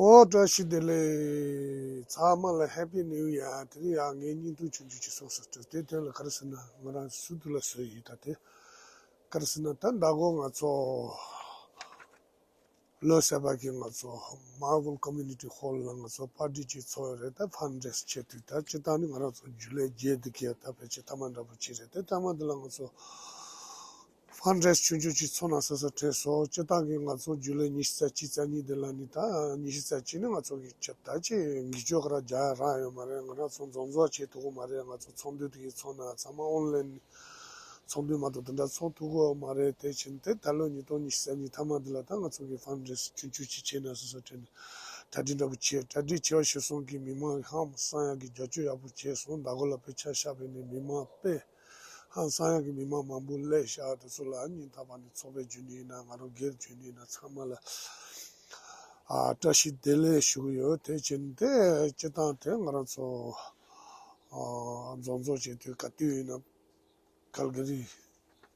Oh, Dashidele, Tamala, Happy New Year, three young Indian to Chuchu, Tell Karsana, Mara Sutula Saytate, Karsana Tandago, so Lo Sabaking, so Marvel Community Hall, so Party Chitso, the Fundes Chetita, Chetani, Julie Jedikiata, Chetamanda, Tamadalang, so. Fundraise chunjuchi tsona sasa teso, chetangi nga tso jule nishisachi tsani de la nita, nishisachi nga tso ki chetachi, ngijo kara jaya rayo mare, nga na tso zonzo che tuku mare, nga tso tsondu tiki tsona, tsama online tsondu mato tanda tso tuku mare te chinte, talo nito nishisani tama de la ta, nga tso ki fundraise chunjuchi che na sasa tena. Tadi nabu che, tadi cheo shison ki mima ham sanya ki jachu yabu che son, dagola pecha shabe ni mima pe. Hansaya ki mima mambu le sha to sula ni tabani sobe juni na ngaro ger juni na chamala tashi dele shuyo te chinte chetante ngaro so zonzo che tu katu na Calgary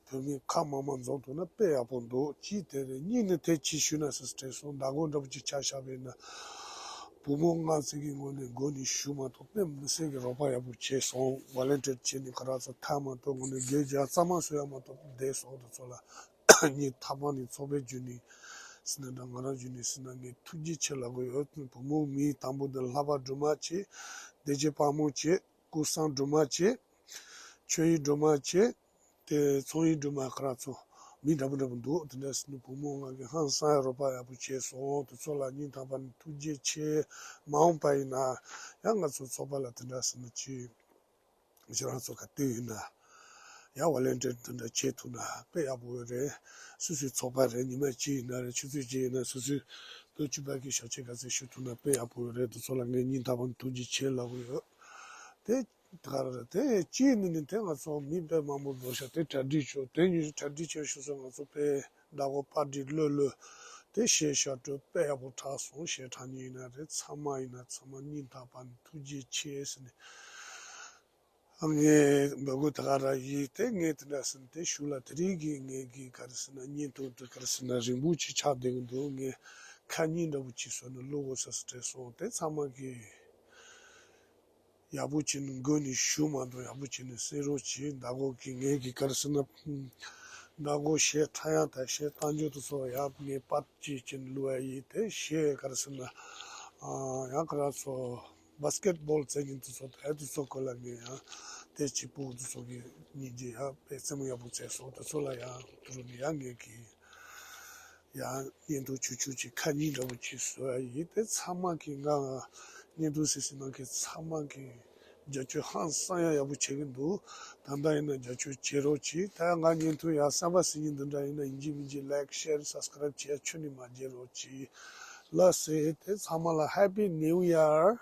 pemi kama man zonto na pe apondo chi te ni ne te chi shuna sa station dago ndo chi cha shabe na 부모가 생긴 거는 거니 슈마도 땜세 로바 야부 체소 발렌트 체니 카라서 타마 또 오늘 게자 사마소야마도 데소도 솔라 니 타마니 소베주니 스나다 마라주니 스나게 투지체라고요 부모 미 담보들 하바 주마치 데제 파모치 쿠산 주마치 최이 주마치 테 소이 주마 카라소 미다부다부도 드네스누 부모가 한사 로바야 부체소 또 솔라니 타반 투지체 마운파이나 양가서 소발라 드네스누치 지라서 같으나 야 원래는 든다 체투나 빼야부레 수수 소발에 니마치 나를 추수지나 수수 도치바기 셔체가서 슈투나 빼야부레 또 솔라니 니 타반 투지체라고요 대 Tarate, Chin so Mimpe Mambo Boshate Tradicho, Tenu Tradicho Shosope, Dago Padi Lolo, the Sheshato, Payable Tasso, Shetanina, Samaina, Samaninta, and Tuji Chase, and Bogotara, Yiteng it lesson, the Shula Trigi, Negi Karsana, Nito, the Karsana, Rimbuchi Chading, doing Canina, which is on the lowest so that's Samagi. Yabuchin Goni Shuma do Yabuchin Serochi, Dago King Egi Karsana Dago She Tayata She Tanjo to so Yapni Patchi Chin Luai, She Karsana Yakra so basketball taking to so head to so Colani, Techipu to so Niji, Pesemu Yabuche so the Solaya to the Yangeki. Ya into Chuchuchi Kanida, which is it's Hamaking. Nidu Sisinoki Samaki Jachu Hansaya Yabuchendo, Tandaina Jachu Cherochi, Tangani to Yasabasi in the Dina Injimiji like share, subscribe to Chunima Jerochi. Let's say it is Hamala Happy New Year.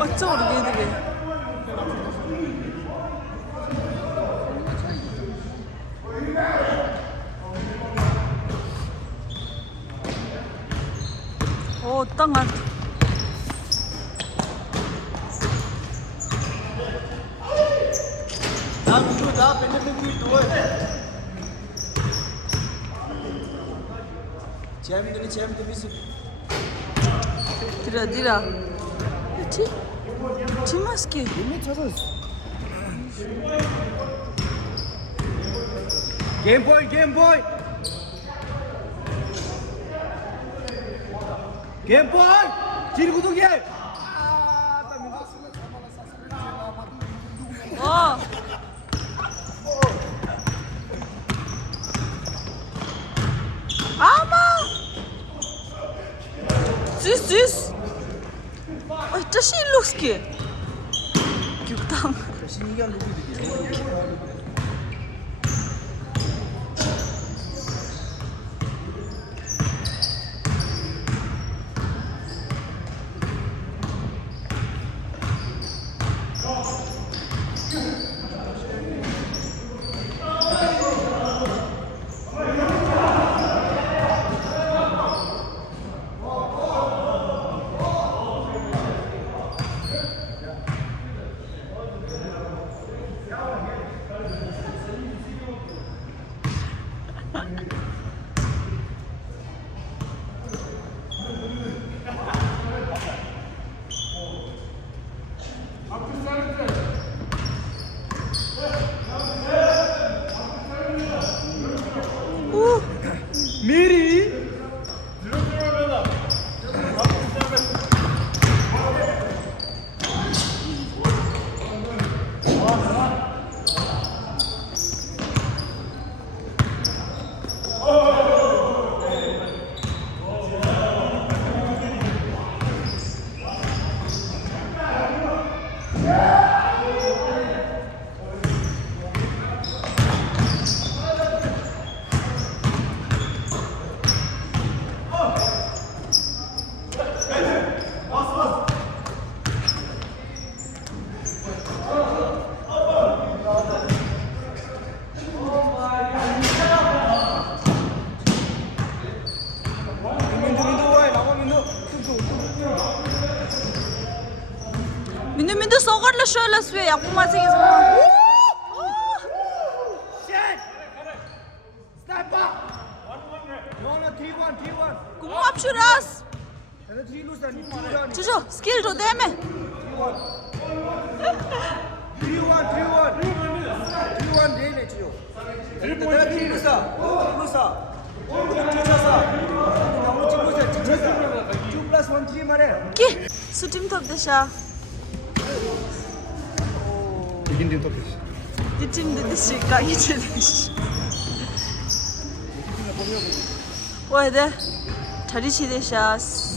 어쩜 우리 애들이. 오, 땅아. Tira, tira. Τι μας και. Game boy, game boy. Game boy. Ciri kutu game. 어. 아마. This. Taşı looks ki. Gökten. Mindu sokarla şöyle suya yapma çekiz. Shit! Step up! No, 3-1, 3-1. Kumap şuras. And the 3 loose and 2 down. Çocuğu skill to deme. 3-1, 3-1. 3-1 değil ne çiyo. 내가 3 loose. 3 loose. 찢었어. 너무 찢었어. 2 plus 1, 3 말해. Ki sutim top deşa. 이긴 top fish. Ditim de dişi kayı çeliş. Oy de tarişi deşas.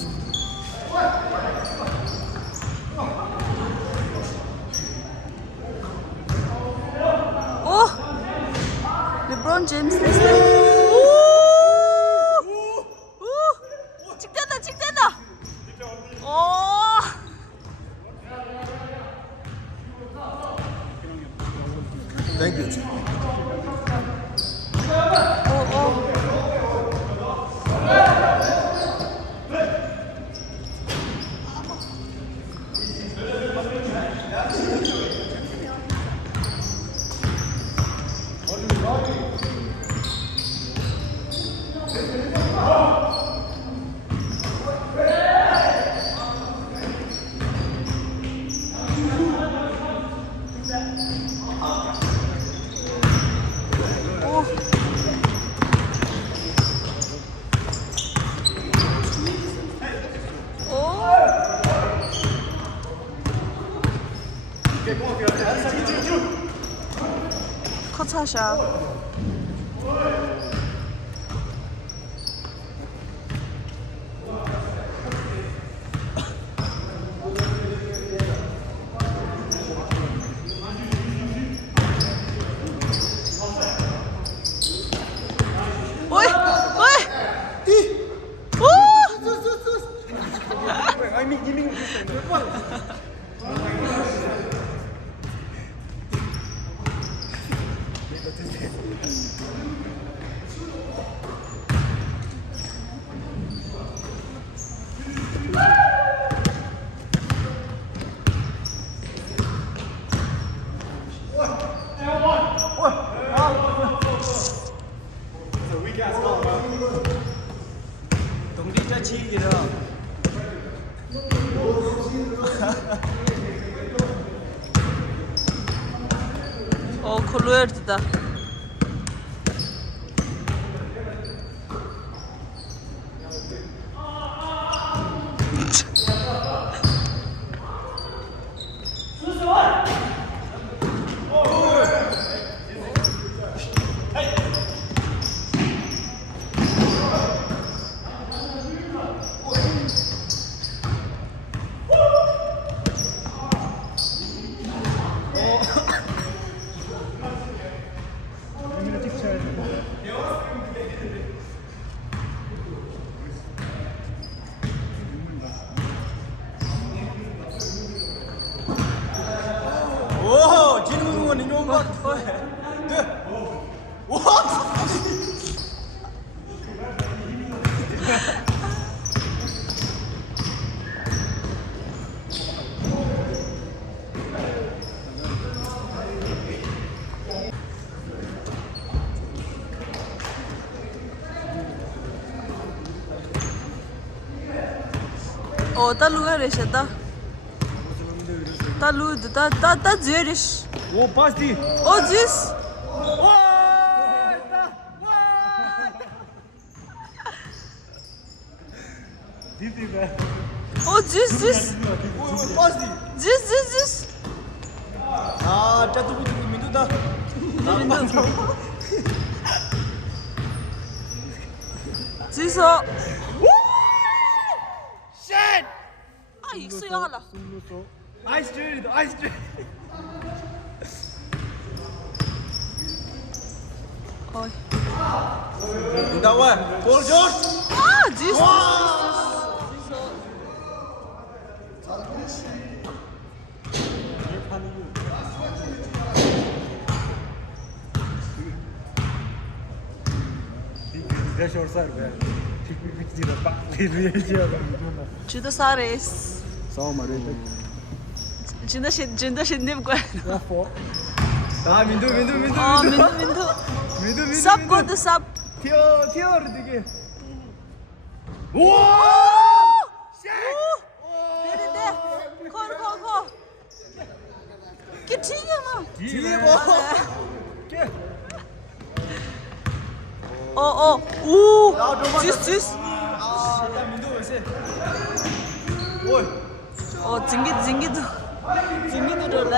Oh! LeBron James destek. Çıktı da. Oh! Thank you. Oh. 커차샤. 오이! 오! I mean, giving 동리자 치기라. 콜로에르다. 오, 진우 건 이놈 것. What? Ta lugares ta. Ta lud, ta zerish. 오, 파스티. Oh, this. Oh, this. 오, 파스티. This. 아, 짜투부 민두다. This. Oh. 쉣! 아, 익수야 하라. 아이스 드립, 아이스 드립. 어이. 나와. 볼 조스. 아, this. Deixa eu orçar, velho. Fico pedindo a pá. Tudo sares. Só uma reta. 진짜 신님 거야. 아 민도. 어, 민도. 쌉 고드 쌉. 튀어 되게. 우와! 데데데. 거. Que tinha, mano. 뒤에 뭐? Dis. 나 민도 왜세? 오이. Zingido lá.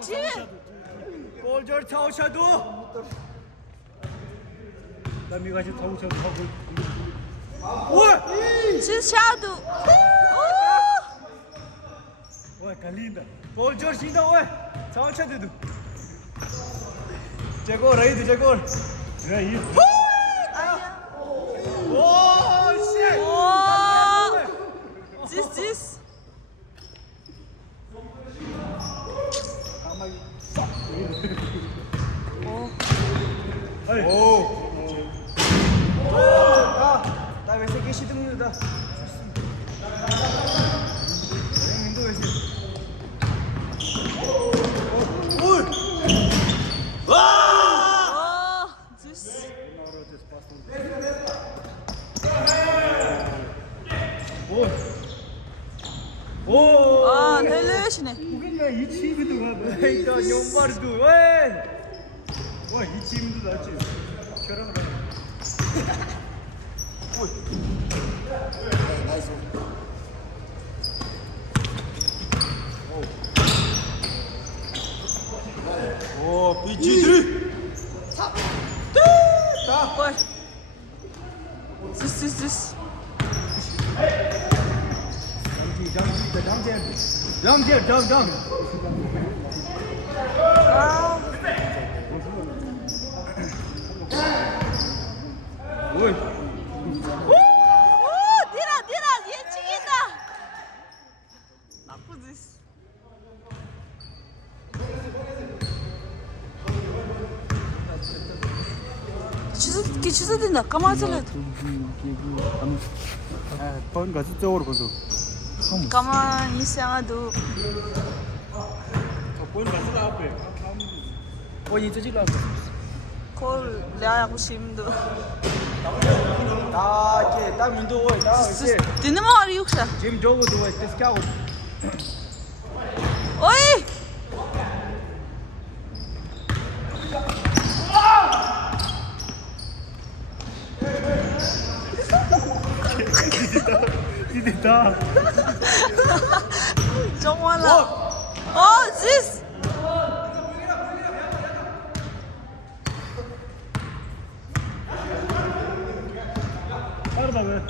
Time. 볼저 차오차도. 나 미가지 타오차도 하고. 오이. Chichado. 오이 갈린다. 볼저 신다 오이. 차오차도. 제골 레이드 제골. 야 이. 오 씨. Dis. 오. 나 왜세 개 시등류다. 민도 왜세? Dis. 오. Ah, relâche, 우리가 이 팀도 가. 그러니까 용발도 왜? 와, 이 팀도 낫지. 저랑 오, 비치들. Foi. Dis. 장. Ah. 오이. Tira, chiquita. Nakuzi. Que chisa dinda, kamazale. 번 가지 쪽으로 가서. Kama isyangado. 번 가지 앞에. 이 저지 라. Kol laya kushimdo. 나 민도 오이. 나 이제 Dinle mi ağrı yoksa? 짐 저거도 왜 테스트하고. Oy! 이랬다. 정말라. Oh, sis. 빠르다 왜?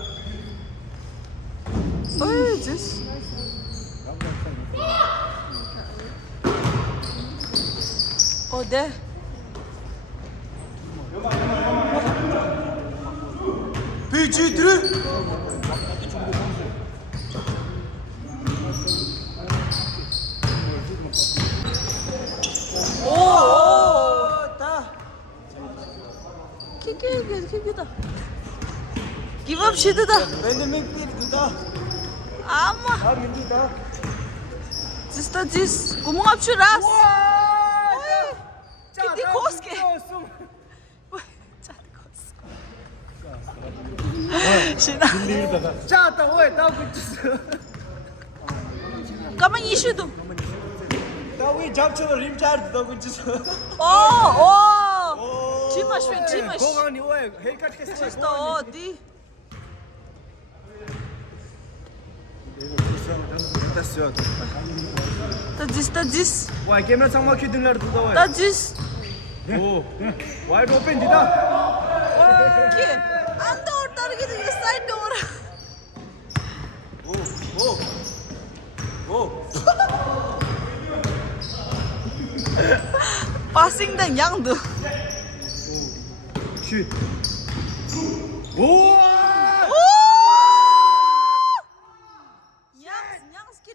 Oy, sis. Oh, de. 비치들. 다. Kikida. Give up shit da. 웬데믹 삐르다. Ama. 다 민두다. Sis da sis. Como nga pchuras? 와! Kiti koske. Shina. 자, 다 오해 다 붙였어. Kaman yishudu. 다 우리 잡초로 림차르 다 붙였어. Oh. Timas. 고강이 오해 헤이카트 했어. Sis da oh, di. 됐어. Da sis. 와, 게임에 상마 키든라르 다 오해. Da sis. 오. 와이드 오픈 디다. Ki. Anda ortar gidiyor. Side door. 오. Passing'dan yandı. 슛. 오! Ya.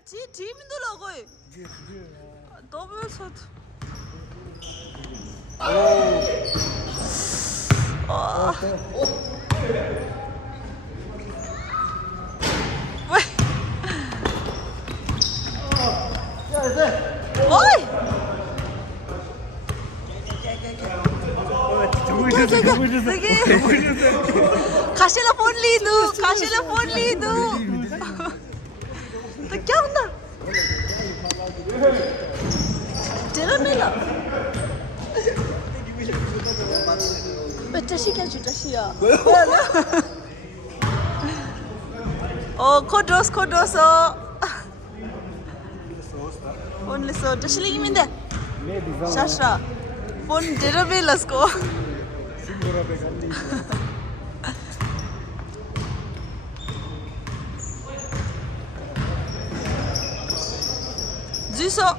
Team'inde la koy. Double shot. Oi! Kaşela phone lidu. तो क्या होता? तेरा मिला? Tashi क्या चुटा शिया? Oh, kodos oh. Phone liso, tashi lagi minda? Shasha, phone तेरा मिला इसको. Ziso.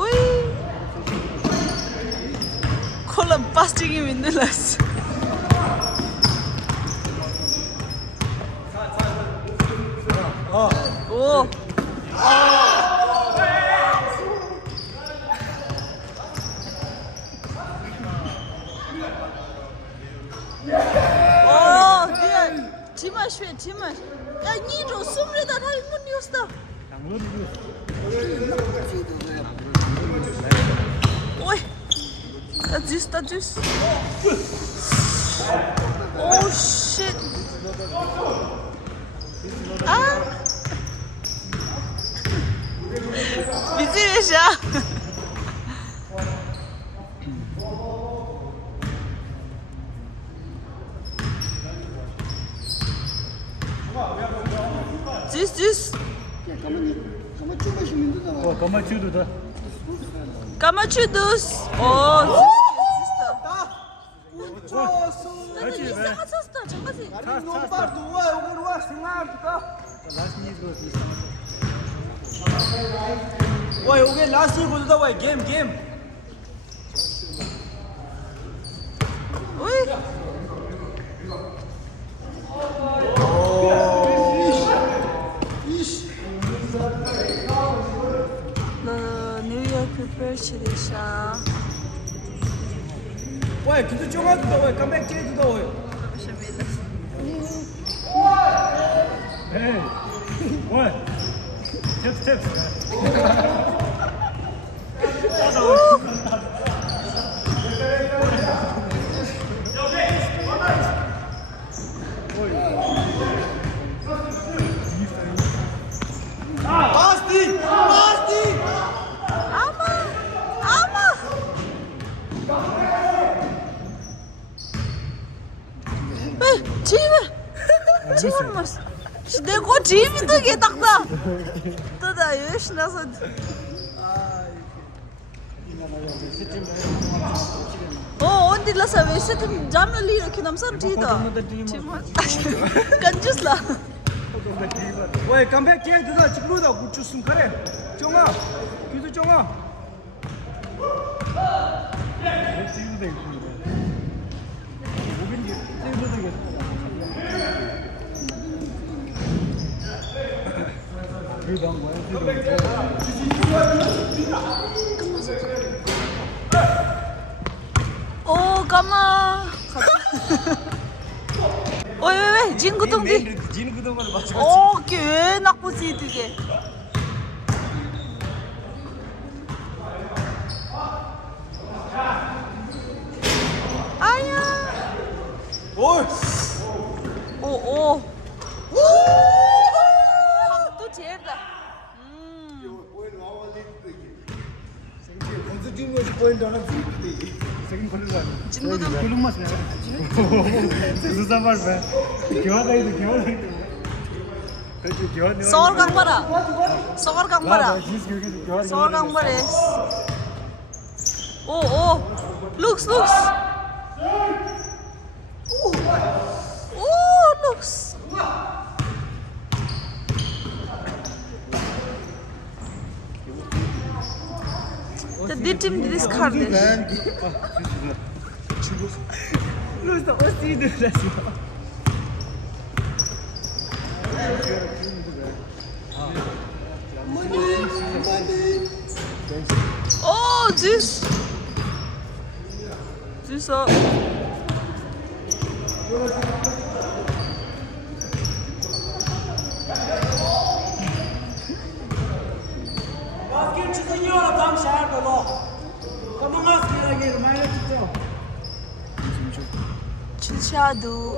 Ui. Kolam busting him in the last. Oh. Oh, dear. Timash. Ya nido sumre da hai mun yusta. Oi. That's just. Oh shit. Ah. Bizi ya. This. Oh, Kamachudus. Oh, Okay, last year was the game. The New York prepared Chilisha. Why? Kita coba tu dah, come back tu dah. Hey, what? Tips. Pasti. Ama. Hey, team mas. Şimdi ko team to ge takta. To da yesh nasıl? Oh, on dilla sa vese tim jamna li rakhi namsan thi da. Kanjus la. Why, come back tu dah, cikgu dah, kucu sum kare. Conga. Kita conga. Oh, kama. 왜, 진구동디. 진구동을 맞춰. 왜 낙보지, 되게. 아야. 오. 또 제일다. 진구동. 서울 강바라. 오. Looks. Looks. The team this kardeş. Luz da ostiydi resmen. So. Basket çıkıyor tam şehir dolu. Tamam askere gel, mayra çıkıyor. Çilşadu.